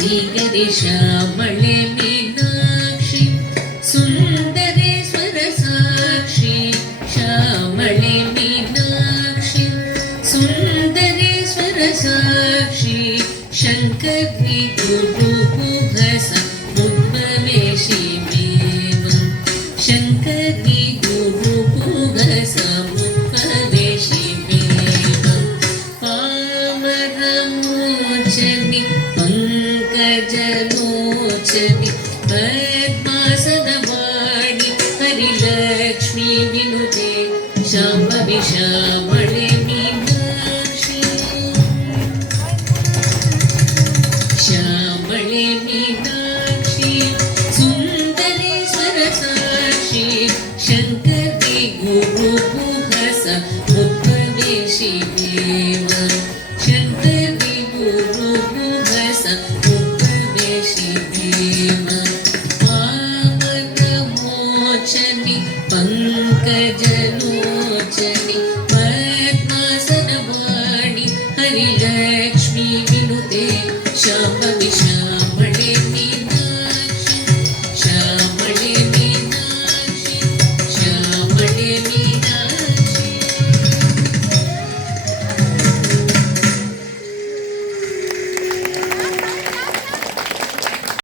ಶ್ರೀಗರಿ ಶ್ಯಾಮಳೆ ಮೀನಾಕ್ಷಿ ಸುಂದರೇಶ್ವರ ಸಾಕ್ಷಿ ಶ್ಯಾಮಳೆ ಮೀನಾಕ್ಷಿ ಸುಂದರೇಶ್ವರ ಸಾಕ್ಷಿ ಶಂಕರಿ ಗುರು ಭಸ ಮುದ್ಭವೇಶಿ ಮೇವ ಶಂಕರಿ ಗುರು ಭಸ ಮುದ್ಭವೇಶಿ ಮೇವ ಪಾವನಮೋಚನಿ पंकजलोचनि पद्मासनवाणि हरिलक्ष्मी विनुते शाम्भवी श्यामळे मीनाक्षी श्यामळे मीनाक्षी सुन्दरेश्वर साक्षी शङ्करी गुरुभुहस उद्भवेशि देव शङ्करी गुरुभुहस पावनमोचनि पङ्कजलोचनि पद्मासनवाणि हरिलक्ष्मी विनुते शाम्भवी श्यामळे मीनाक्षि श्यामळे मीनाक्षि श्यामळे मीनाक्षि